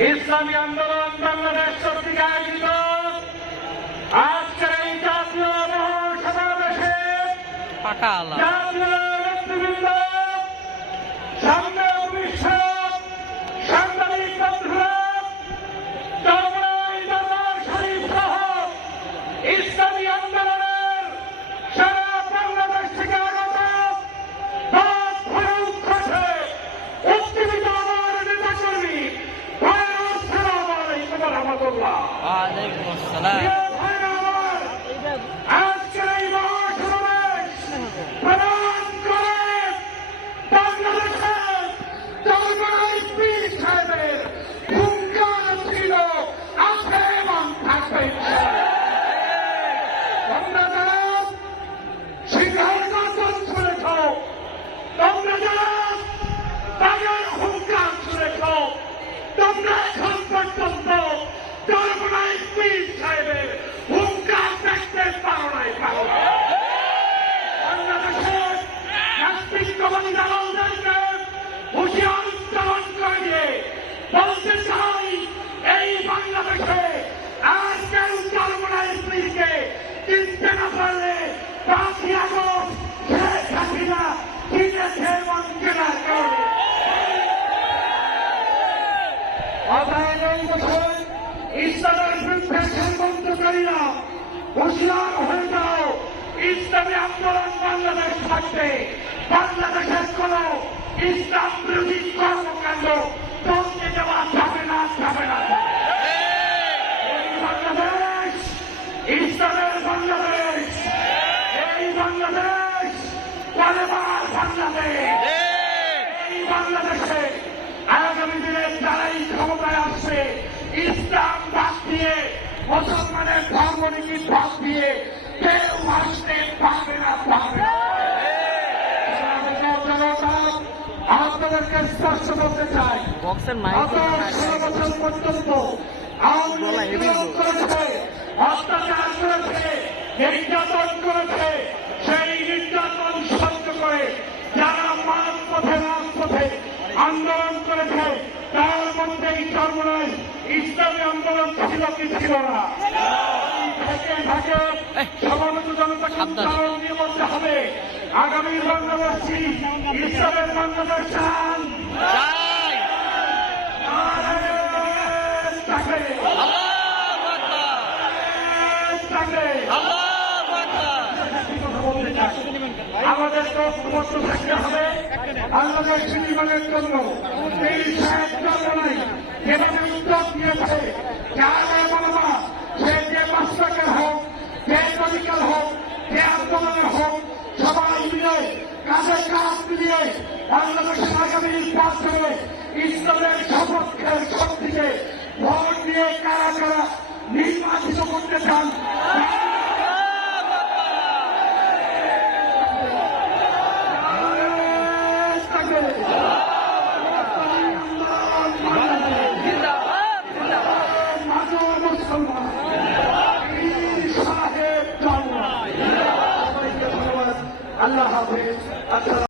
ইসলামী আন্দোলন বাংলাদেশ কর্তৃক আয়োজিত আজকের এই জাতীয় মহাসমাবেশে জাতীয় নেতৃবৃন্দ, সামনে ভবিষ্যৎ সাংবাদিক বন্ধুরা, চরমনাই দরবার শরীফ সহ ইসলামী আন্দোলনের সারা বাংলাদেশ থেকে আগত বাদ ভরে উঠছে উত্তেজিত আমার নেতাকর্মী ভাইরা, আসসালামু আলাইকুম ওয়া রাহমাতুল্লাহ। ওয়ালাইকুম আসসালাম। আজকের এই মহাসমাবেশ প্রদান করে বাংলাদেশের চরমনাই পীর সাহেবের হুঙ্কার ছিল, আছে এবং থাকবে। তোমরা যারা সিংহের গর্জন শুনেছ, তোমরা যারা তাদের হুঙ্কার শুনেছ, তোমরা এখন পর্যন্ত চরমনাই পীর সাহেবের হুঙ্কার দেখতে পারো নাই, পারো না। বাংলাদেশের নাস্তিকবাদী দালালদেরকে হুঁশিয়ার উচ্চারণ করে দিয়ে বলতে চাই, এই বাংলাদেশে আর কেউ চরমনাই পীরকে চিনতে না পারলে ৫ই আগস্ট শেখ হাসিনা কিনেছে এবং কেনার কারণে অতএব এই বছর ইসলামের বিরুদ্ধে ষড়যন্ত্রকারীরা হুঁশিয়ার হয়ে যাও। ইসলামী আন্দোলন বাংলাদেশ থাকবে, বাংলাদেশের কোন ইসলাম বিরোধী কর্মকাণ্ড চলতে দেওয়া যাবে না, যাবে না। এই বাংলাদেশ ইসলামের বাংলাদেশ, এই বাংলাদেশ কালেমার বাংলাদেশ। এই বাংলাদেশে আগামী দিনে যারাই ক্ষমতায় আসছে, ইসলাম বাদ দিয়ে, মুসলমানের ধর্মনীতি বাদ দিয়ে কেউ আসতে পারবে না, পারবে না। আপনাদেরকে স্পষ্ট বলতে চাই, গত 16 বছর পর্যন্ত আওয়ামী লীগ করেছে, অত্যাচার করেছে, নির্যাতন করেছে। সেই নির্যাতন সহ্য করে যারা মানবপথে রাজপথে আন্দোলন করেছে, তার মধ্যেই চরমনাই ইসলামী আন্দোলন ছিল কি ছিল না? থেকে থাকে সমাবেত জনতাকে উচ্চারণ দিয়ে বলতে হবে, আগামীর বাংলাদেশী ইসলামের বাংলাদেশ চান। আমাদের ঐক্যবদ্ধ থাকতে হবে বাংলাদেশ নির্মাণের জন্য। এই চরমনাই যেভাবে উদ্যোগ নিয়েছে, যারা বাবা সে যে মাস্টার হোক, যে মেডিকেল হোক, যে আন্দোলনের হোক, সবাই মিলে কাজে কাজ মিলিয়ে বাংলাদেশের আগামী নির্বাচনে ইসলামের সপক্ষের শক্তিকে ভোট দিয়ে কারা কারা নির্বাচিত করতে চান। আল্লাহ হাফেজ।